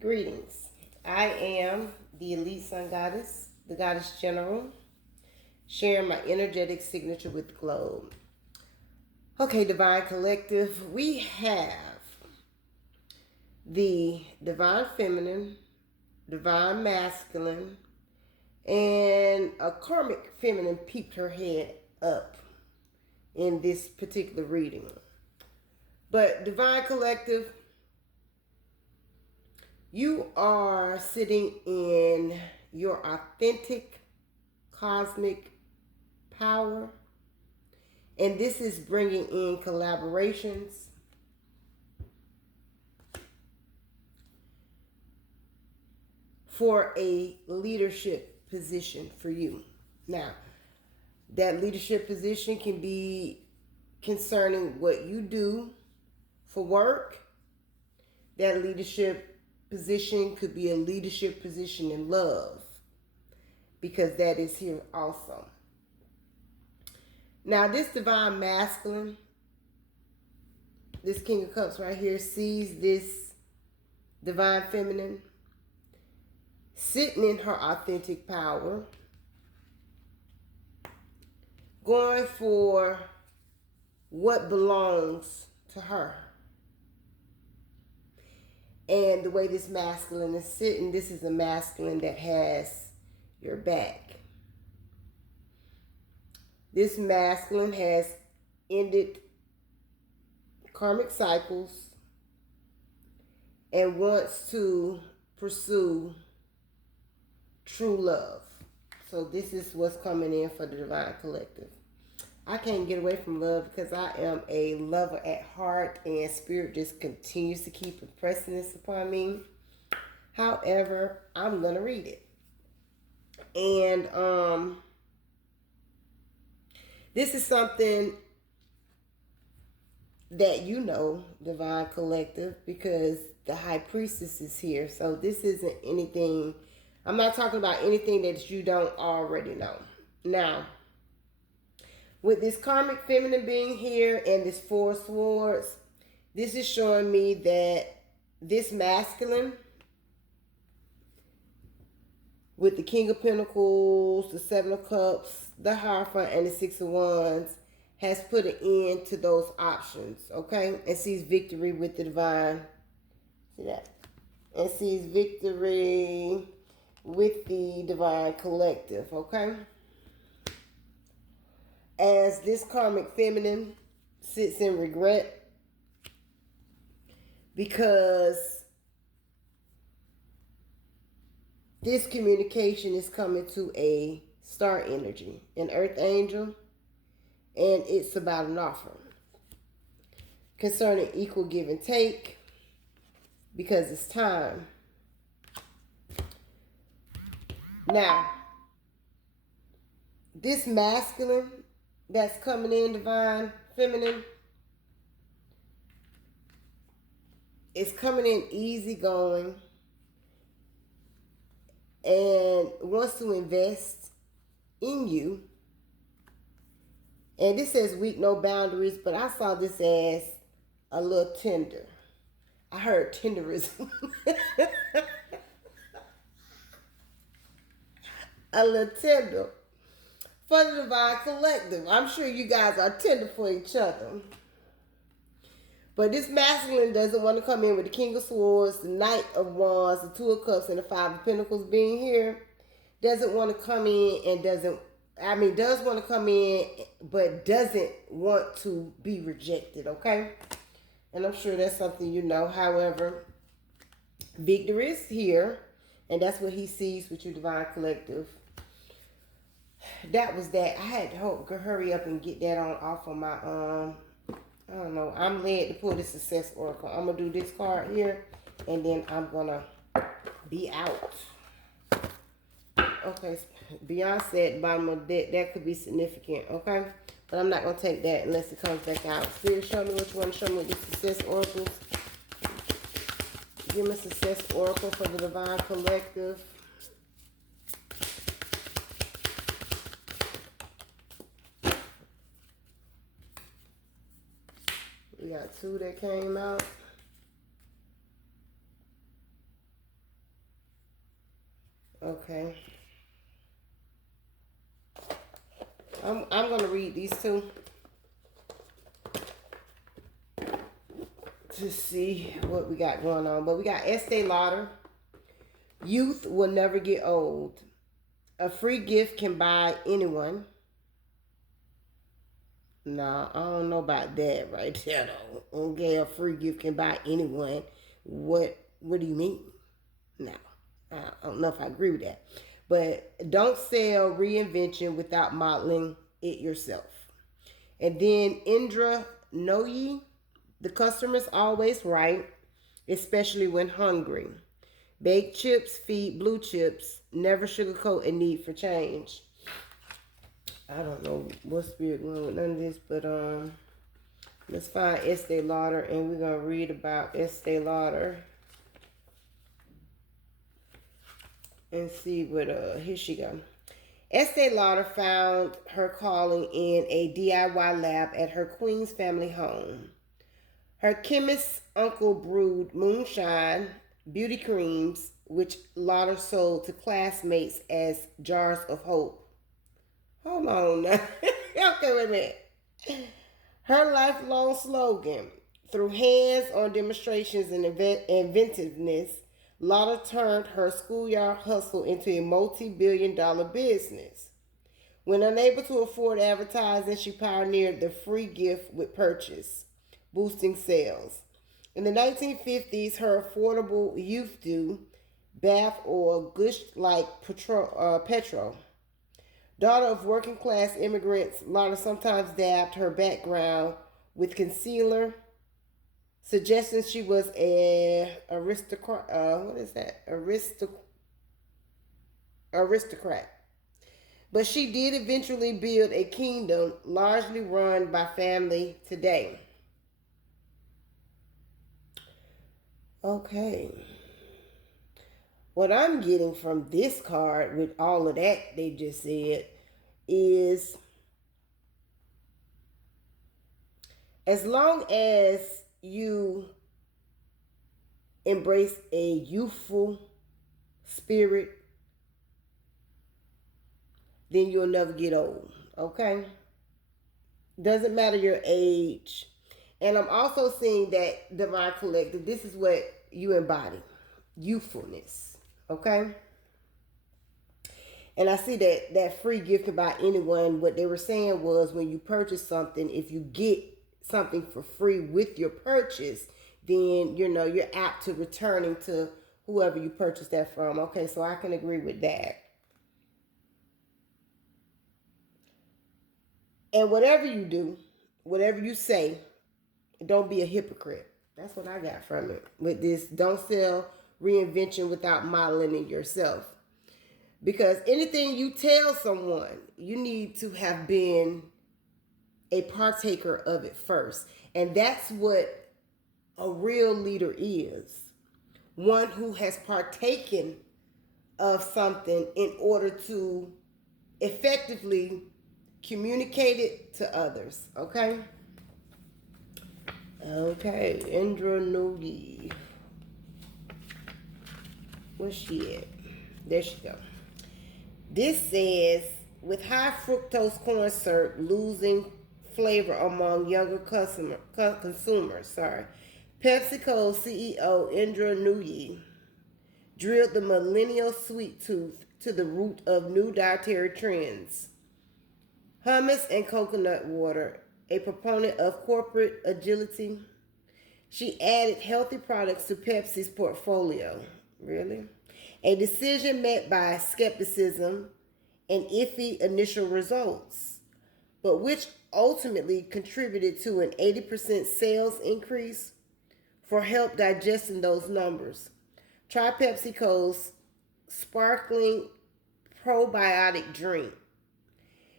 Greetings. I am the Elite Sun Goddess, the Goddess General, sharing my energetic signature with the globe. Okay, Divine Collective, we have the Divine Feminine, Divine Masculine, and a Karmic Feminine peeped her head up in this particular reading. But Divine Collective, you are sitting in your authentic cosmic power, and this is bringing in collaborations, for a leadership position for you. Now, that leadership position can be concerning what you do for work. That leadership position could be a leadership position in love, because that is here also. Now, this Divine Masculine, this King of Cups right here, sees this Divine Feminine sitting in her authentic power, going for what belongs to her. And the way this masculine is sitting, this is a masculine that has your back. This masculine has ended karmic cycles and wants to pursue true love. So this is what's coming in for the Divine Collective. I can't get away from love because I am a lover at heart, and Spirit just continues to keep impressing this upon me. However, I'm going to read it. And this is something that you know, Divine Collective, because the High Priestess is here. So this isn't anything, I'm not talking about anything that you don't already know. Now, with this Karmic Feminine being here and this Four of Swords, this is showing me that this masculine, with the King of Pentacles, the Seven of Cups, the Hierophant, and the Six of Wands, has put an end to those options, okay? And sees victory with the Divine, see that? And sees victory with the Divine Collective, okay? As this Karmic Feminine sits in regret, because this communication is coming to a star energy, an earth angel, and it's about an offer concerning equal give and take, because it's time. Now, this masculine that's coming in, Divine Feminine, is coming in easygoing and wants to invest in you. And this says weak, no boundaries, but I saw this as a little tender. I heard tenderism. A little tender for the Divine Collective. I'm sure you guys are tender for each other. But this masculine doesn't want to come in with the King of Swords, the Knight of Wands, the Two of Cups, and the Five of Pentacles being here. Doesn't want to come in and does want to come in, but doesn't want to be rejected, okay? And I'm sure that's something you know. However, victory is here, and that's what he sees with your Divine Collective. That was that. I had to hurry up and get that off of my, I don't know. I'm led to pull the Success Oracle. I'm going to do this card here, and then I'm going to be out. Okay, Beyonce at the bottom of that could be significant, okay? But I'm not going to take that unless it comes back out. Spirit, show me what you want to show me with the Success Oracles. Give me a Success Oracle for the Divine Collective. We got two that came out. Okay. I'm gonna read these two to see what we got going on. But we got Estee Lauder. Youth will never get old. A free gift can buy anyone. No, I don't know about that right there though. Okay, a free gift can buy anyone. What do you mean? No. I don't know if I agree with that. But don't sell reinvention without modeling it yourself. And then Indra Nooyi, the customer's always right, especially when hungry. Baked chips feed blue chips. Never sugarcoat a need for change. I don't know what spirit going with none of this, but let's find Estee Lauder and we're gonna read about Estee Lauder and see what here she go. Estee Lauder found her calling in a DIY lab at her Queens family home. Her chemist's uncle brewed moonshine, beauty creams, which Lauder sold to classmates as jars of hope. Hold on now. Okay, wait a minute. Her lifelong slogan, through hands-on demonstrations and inventiveness, Lotta turned her schoolyard hustle into a multi-billion-dollar business. When unable to afford advertising, she pioneered the free gift with purchase, boosting sales. In the 1950s, her affordable youth dew, bath oil, gushed like petrol. Daughter of working class immigrants, Lotta sometimes dabbed her background with concealer, suggesting she was a aristocrat. What is that? Aristocrat. But she did eventually build a kingdom largely run by family today. Okay. What I'm getting from this card with all of that they just said is as long as you embrace a youthful spirit, then you'll never get old. Okay? Doesn't matter your age. And I'm also seeing that Divine Collective, this is what you embody. Youthfulness. Okay? And I see that free gift can buy anyone. What they were saying was when you purchase something, if you get something for free with your purchase, then you're apt to returning to whoever you purchased that from. Okay, so I can agree with that. And whatever you do, whatever you say, don't be a hypocrite. That's what I got from it. With this, don't sell reinvention without modeling it yourself. Because anything you tell someone, you need to have been a partaker of it first. And that's what a real leader is. One who has partaken of something in order to effectively communicate it to others. Okay? Okay, Indra Nooyi. Where's she at? There she go. This says, with high fructose corn syrup losing flavor among younger consumers, PepsiCo CEO Indra Nooyi drilled the millennial sweet tooth to the root of new dietary trends. Hummus and coconut water, a proponent of corporate agility, she added healthy products to Pepsi's portfolio. Really? A decision met by skepticism and iffy initial results, but which ultimately contributed to an 80% sales increase for help digesting those numbers. Try PepsiCo's sparkling probiotic drink.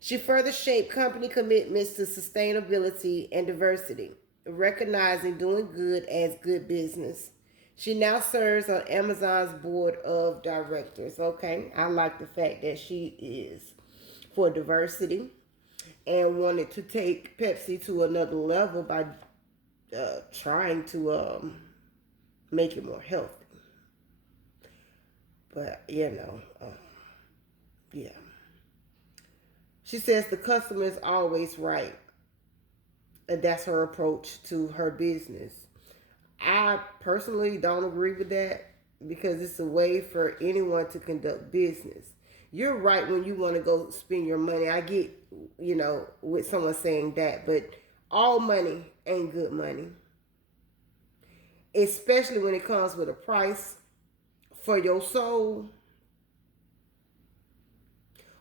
She further shaped company commitments to sustainability and diversity, recognizing doing good as good business. She now serves on Amazon's board of directors. Okay, I like the fact that she is for diversity and wanted to take Pepsi to another level by trying to make it more healthy. But, yeah. She says the customer is always right. And that's her approach to her business. I personally don't agree with that because it's a way for anyone to conduct business. You're right when you want to go spend your money. I get, with someone saying that, but all money ain't good money, especially when it comes with a price for your soul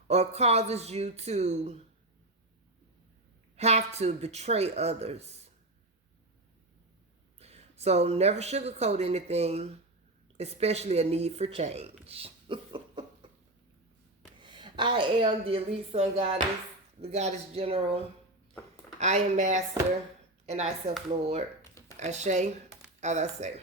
or causes you to have to betray others. So never sugarcoat anything, especially a need for change. I am the elite sun goddess, the goddess general. I am master, and I self Lord. Ashe, as I say.